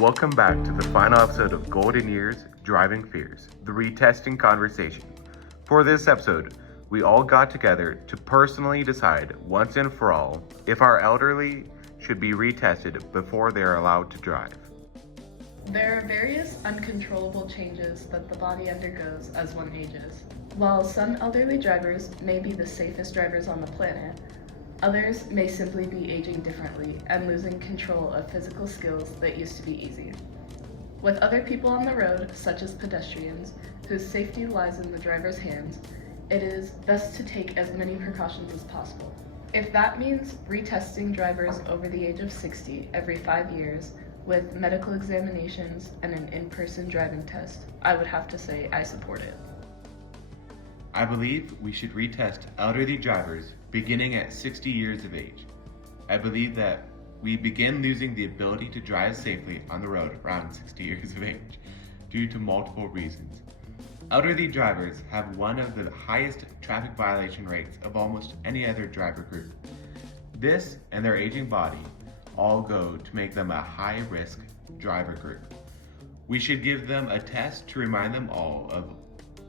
Welcome back to the final episode of Golden Years Driving Fears, the retesting conversation. For this episode, we all got together to personally decide once and for all if our elderly should be retested before they are allowed to drive. There are various uncontrollable changes that the body undergoes as one ages. While some elderly drivers may be the safest drivers on the planet, others may simply be aging differently and losing control of physical skills that used to be easy. With other people on the road, such as pedestrians, whose safety lies in the driver's hands, it is best to take as many precautions as possible. If that means retesting drivers over the age of 60 every 5 years with medical examinations and an in-person driving test, I would have to say I support it. I believe we should retest elderly drivers beginning at 60 years of age. I believe that we begin losing the ability to drive safely on the road around 60 years of age due to multiple reasons. Elderly drivers have one of the highest traffic violation rates of almost any other driver group. This and their aging body all go to make them a high-risk driver group. We should give them a test to remind them all of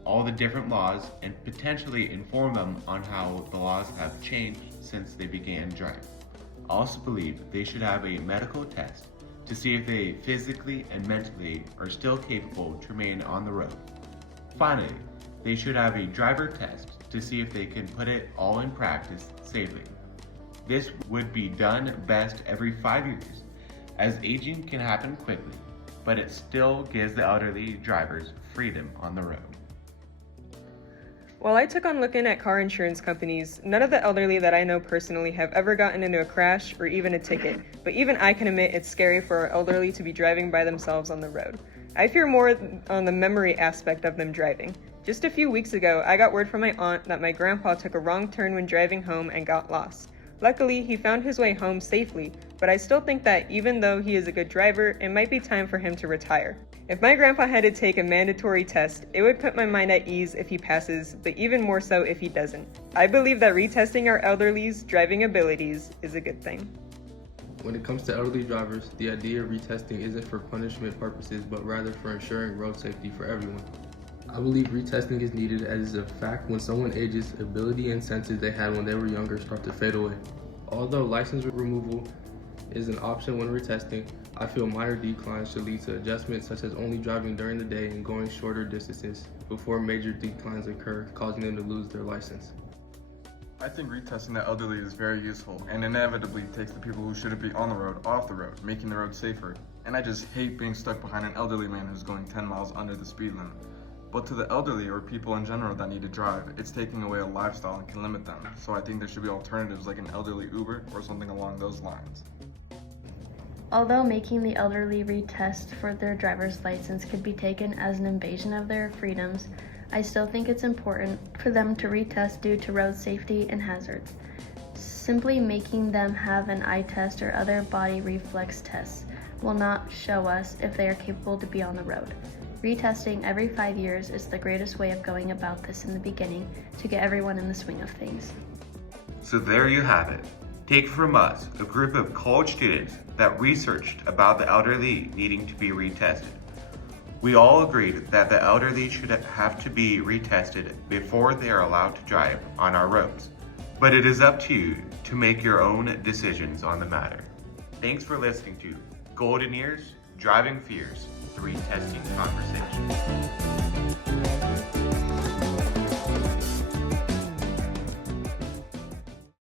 all the different laws and potentially inform them on how the laws have changed since they began driving. I also believe they should have a medical test to see if they physically and mentally are still capable to remain on the road. Finally, they should have a driver test to see if they can put it all in practice safely. This would be done best every 5 years, as aging can happen quickly, but it still gives the elderly drivers freedom on the road. While I took on looking at car insurance companies, none of the elderly that I know personally have ever gotten into a crash or even a ticket, but even I can admit it's scary for our elderly to be driving by themselves on the road. I fear more on the memory aspect of them driving. Just a few weeks ago, I got word from my aunt that my grandpa took a wrong turn when driving home and got lost. Luckily, he found his way home safely, but I still think that even though he is a good driver, it might be time for him to retire. If my grandpa had to take a mandatory test, it would put my mind at ease if he passes, but even more so if he doesn't. I believe that retesting our elderly's driving abilities is a good thing. When it comes to elderly drivers, the idea of retesting isn't for punishment purposes, but rather for ensuring road safety for everyone. I believe retesting is needed as a fact when someone ages, ability and senses they had when they were younger start to fade away. Although license removal is an option when retesting, I feel minor declines should lead to adjustments such as only driving during the day and going shorter distances before major declines occur, causing them to lose their license. I think retesting the elderly is very useful and inevitably takes the people who shouldn't be on the road off the road, making the road safer. And I just hate being stuck behind an elderly man who's going 10 miles under the speed limit. But to the elderly or people in general that need to drive, it's taking away a lifestyle and can limit them. So I think there should be alternatives like an elderly Uber or something along those lines. Although making the elderly retest for their driver's license could be taken as an invasion of their freedoms, I still think it's important for them to retest due to road safety and hazards. Simply making them have an eye test or other body reflex tests will not show us if they are capable to be on the road. Retesting every 5 years is the greatest way of going about this in the beginning to get everyone in the swing of things. So there you have it. Take from us, a group of college students that researched about the elderly needing to be retested. We all agreed that the elderly should have to be retested before they are allowed to drive on our roads. But it is up to you to make your own decisions on the matter. Thanks for listening to Golden Years Driving Fears, the Retesting Conversation.